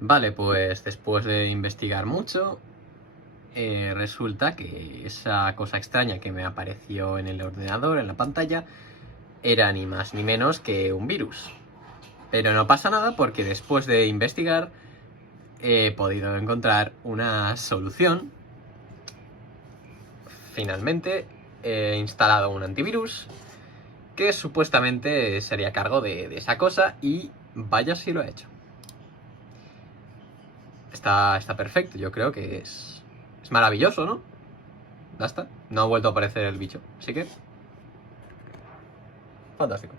Vale, pues después de investigar mucho, resulta que esa cosa extraña que me apareció en el ordenador, en la pantalla, era ni más ni menos que un virus. Pero no pasa nada porque después de investigar he podido encontrar una solución. Finalmente he instalado un antivirus que supuestamente se haría cargo de esa cosa y vaya si lo ha hecho. Está perfecto, yo creo que es maravilloso, ¿no? Ya está, no ha vuelto a aparecer el bicho, así que fantástico.